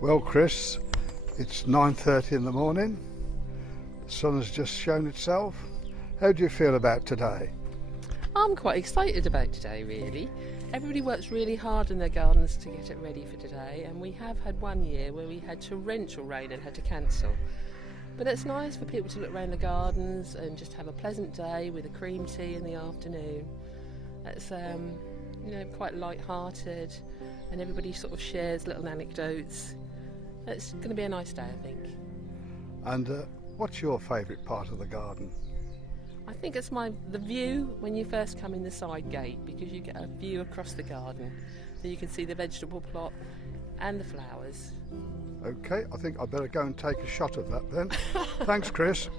Well, Chris, it's 9:30 in the morning. The sun has just shown itself. How do you feel about today? I'm quite excited about today, really. Everybody works really hard in their gardens to get it ready for today, and we have had one year where we had torrential rain and had to cancel. But it's nice for people to look around the gardens and just have a pleasant day with a cream tea in the afternoon. It's quite light-hearted, and everybody sort of shares little anecdotes. It's going to be a nice day, I think. And what's your favourite part of the garden? I think it's the view when you first come in the side gate, because you get a view across the garden, so you can see the vegetable plot and the flowers. Okay, I think I better go and take a shot of that then. Thanks, Chris.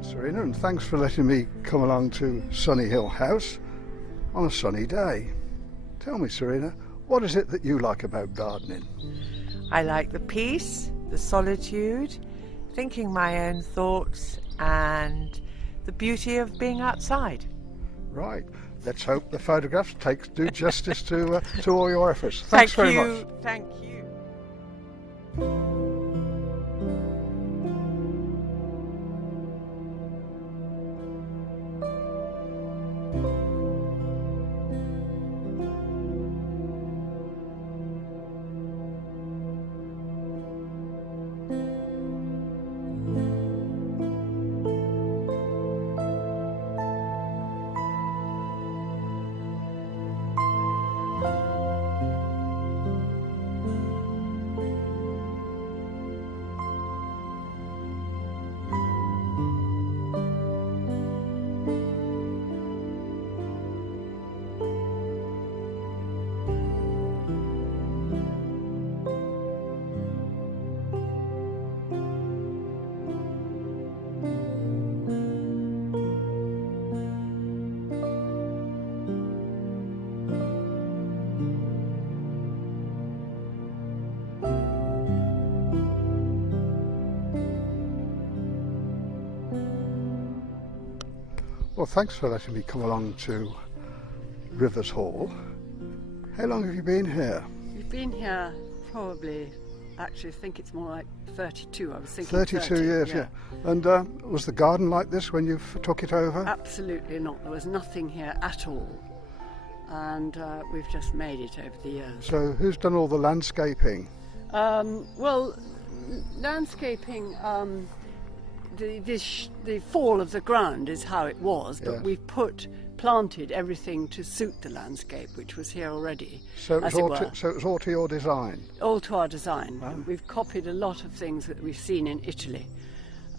Serena, and thanks for letting me come along to Sunny Hill House on a sunny day. Tell me, Serena, what is it that you like about gardening? I like the peace, the solitude, thinking my own thoughts, and the beauty of being outside. Right. Let's hope the photographs do justice to all your efforts. Thanks very much. Thank you. Well, thanks for letting me come along to Rivers Hall. How long have you been here? We've been here probably, actually I think it's more like 32, I was thinking 32 years, yeah. And was the garden like this when you took it over? Absolutely not. There was nothing here at all. And we've just made it over the years. So who's done all the landscaping? Well, landscaping, the fall of the ground is how it was, but we've planted everything to suit the landscape, which was here already. So it was all to your design? All to our design. Wow. We've copied a lot of things that we've seen in Italy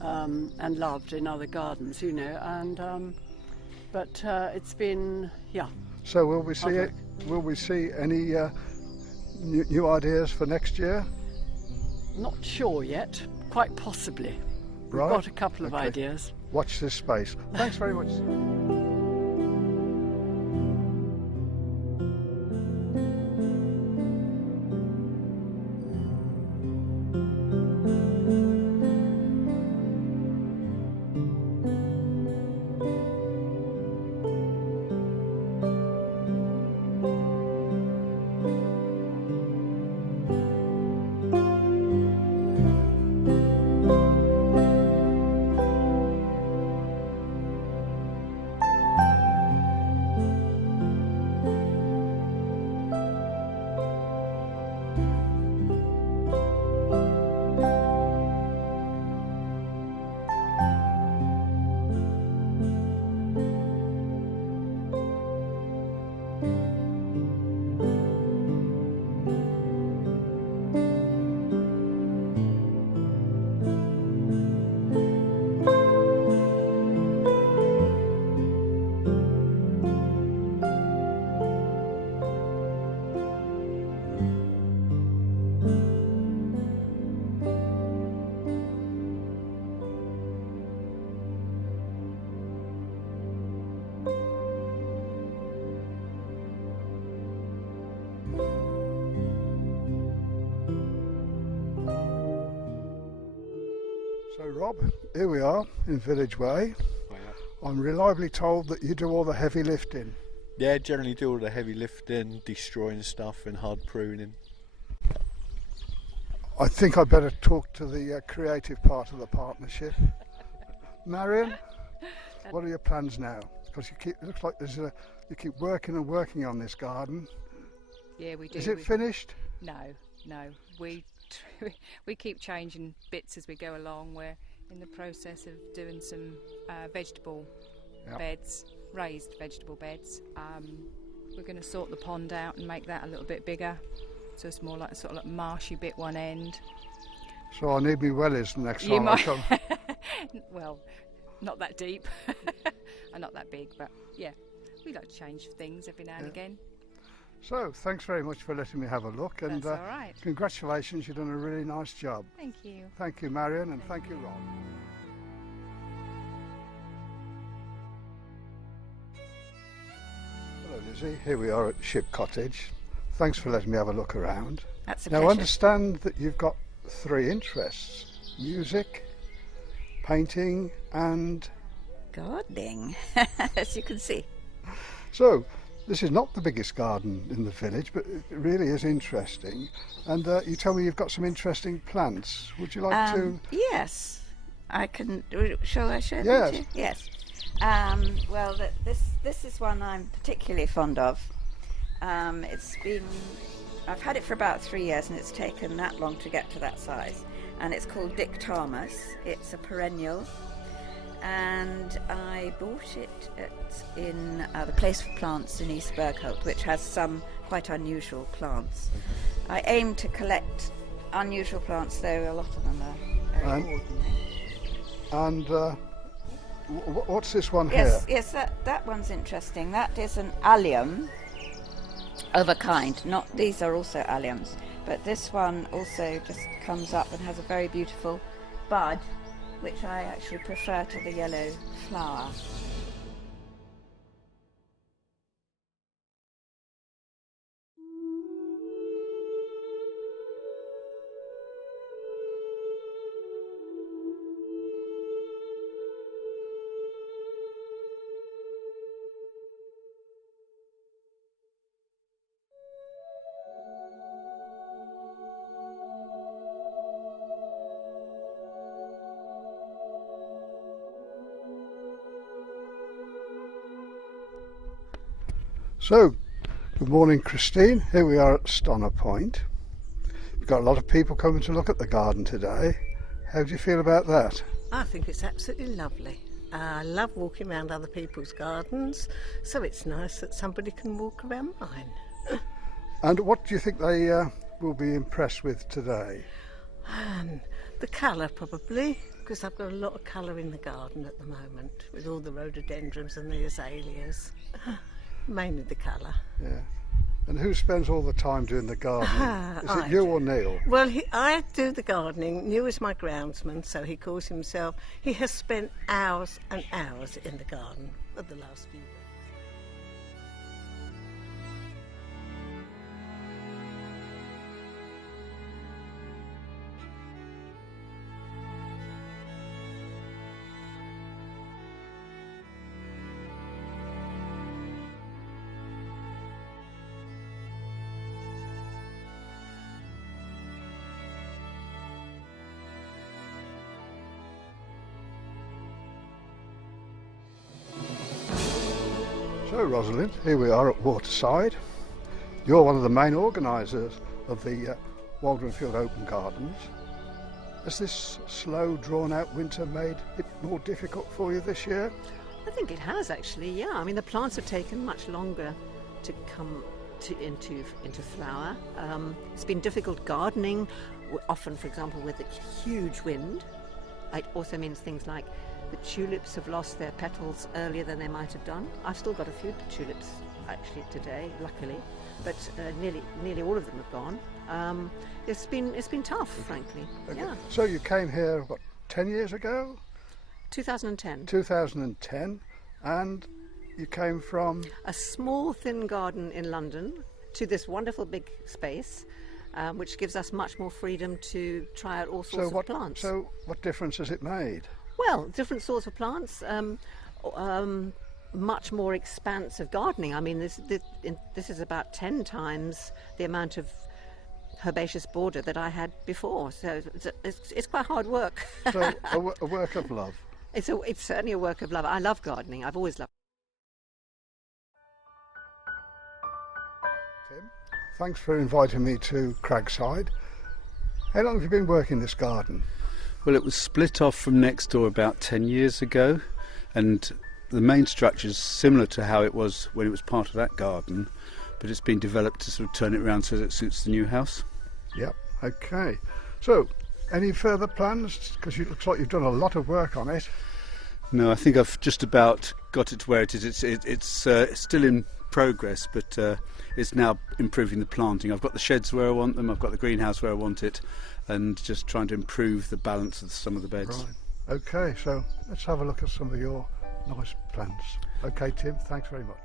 and loved in other gardens, you know. And but it's been, So will we see any new ideas for next year? Not sure yet. Quite possibly. We've got a couple of ideas. Watch this space. Thanks very much. So Rob, here we are in Village Way. I'm reliably told that you do all the heavy lifting. Yeah, generally do all the heavy lifting, destroying stuff and hard pruning. I think I'd better talk to the creative part of the partnership. Marion, what are your plans now? Because it looks like you keep working and working on this garden. Yeah, we do. Is it finished? No. We keep changing bits as we go along. We're in the process of doing some vegetable beds, raised vegetable beds. We're going to sort the pond out and make that a little bit bigger, so it's more like sort of like marshy bit one end. So I need me wellies the next time I come. Well, not that deep and not that big, but yeah, we like to change things every now and again. So thanks very much for letting me have a look, and That's all right. Congratulations, you've done a really nice job. Thank you. Thank you, Marion, and thank you, Rob. Hello Lizzie, here we are at Ship Cottage. Thanks for letting me have a look around. That's a Now I pleasure. understand that you've got 3 interests: music, painting and... Gardening, as you can see. So, this is not the biggest garden in the village, but it really is interesting. And you tell me you've got some interesting plants. Would you like to... Yes, I can. Shall I show Yes. them to you? Yes. Well, this is one I'm particularly fond of. I've had it for about 3 years, and it's taken that long to get to that size. And it's called Dick Thomas. It's a perennial. And I bought it in the Place for Plants in East Bergholt, which has some quite unusual plants. I aim to collect unusual plants, though a lot of them are very ordinary. And what's this one Yes, here? yes, that one's interesting. That is an allium of a kind. These are also alliums, but this one also just comes up and has a very beautiful bud, which I actually prefer to the yellow flower. So, good morning Christine. Here we are at Stonner Point. We've got a lot of people coming to look at the garden today. How do you feel about that? I think it's absolutely lovely. I love walking around other people's gardens, so it's nice that somebody can walk around mine. And what do you think they will be impressed with today? The colour probably, because I've got a lot of colour in the garden at the moment with all the rhododendrons and the azaleas. Mainly the colour. Yeah. And who spends all the time doing the gardening? Is it you or Neil? Well, I do the gardening. Neil is my groundsman, so he calls himself. He has spent hours and hours in the garden for the last few weeks. So Rosalind, here we are at Waterside. You're one of the main organisers of the Waldringfield Open Gardens. Has this slow, drawn-out winter made it more difficult for you this year? I think it has actually, yeah. I mean, the plants have taken much longer to come into flower. It's been difficult gardening, often, for example, with a huge wind. It also means things like the tulips have lost their petals earlier than they might have done. I've still got a few tulips actually today, luckily, but nearly all of them have gone. It's been tough, frankly. Okay. Yeah. So you came here, what, 10 years ago? 2010. 2010, and you came from? A small, thin garden in London to this wonderful big space. which gives us much more freedom to try out all sorts of plants. So what difference has it made? Well, different sorts of plants, much more expansive gardening. I mean, this is about 10 times the amount of herbaceous border that I had before, so it's quite hard work. So a work of love. It's certainly a work of love. I love gardening. I've always loved it. Tim, thanks for inviting me to Craigslide. How long have you been working this garden? Well, it was split off from next door about 10 years ago, and the main structure is similar to how it was when it was part of that garden, but it's been developed to sort of turn it around so that it suits the new house. Yep, okay. So, any further plans? Because it looks like you've done a lot of work on it. No, I think I've just about got it to where it is. It's still in progress, but it's now improving the planting. I've got the sheds where I want them, I've got the greenhouse where I want it, and just trying to improve the balance of some of the beds. Right. Okay, so let's have a look at some of your nice plants. Okay, Tim, thanks very much.